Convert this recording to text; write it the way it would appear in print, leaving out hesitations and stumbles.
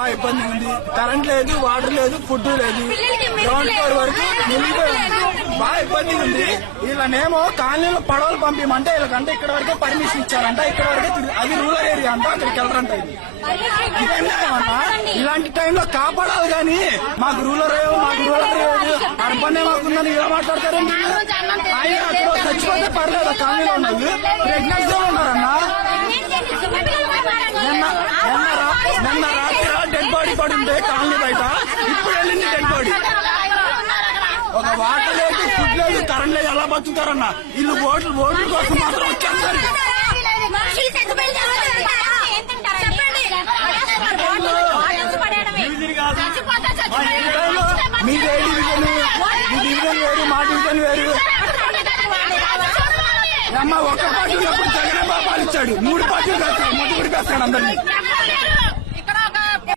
బాగా ఇబ్బంది ఉంది. కరెంట్ లేదు, వాటర్ లేదు, ఫుడ్ లేదు. గ్రౌండ్ ఫ్లోర్ వరకు నిలిపోయి బాగా ఇబ్బంది ఉంది. వీళ్ళనేమో కాలనీలో పడవలు పంపించమంటే వీళ్ళకంటే ఇక్కడ వరకే పర్మిషన్ ఇచ్చారంట. ఇక్కడ వరకే అది రూరల్ ఏరియా అంట, అక్కడికి వెళ్ళరంట. ఇలాంటి టైంలో కాపాడాలి కానీ మాకు రూరల్ అర్బన్ మాకుందని ఇలా మాట్లాడతారండి. ఆయన అక్కడ చచ్చిపోతే పర్లేదు, కాలనీలో ఉన్నది ప్రెగ్నెన్సీ ఉన్నారన్నా. నిన్న రాత్రి డెడ్ బాడీ పడి ఉంటే కాలనీ బయట, ఇప్పుడు వెళ్ళింది డెడ్ బాడీ. ఒక వాటర్ లేదు, ఫుడ్ లేదు, కరెంట్ లేదు, ఎలా బతుకుతారన్నా? వీళ్ళు ఓట్ల కోసం మాత్రం వచ్చేస్తారు. మీ డివిజన్ వేరు, మా డివిజన్ వేరు. అమ్మ ఒక్క పార్టీ ఉన్నప్పుడు జగన్ బాబు ఇచ్చాడు, 3 పార్టీలు వేస్తాడు, మొదటి వేస్తాడు అందరినీ.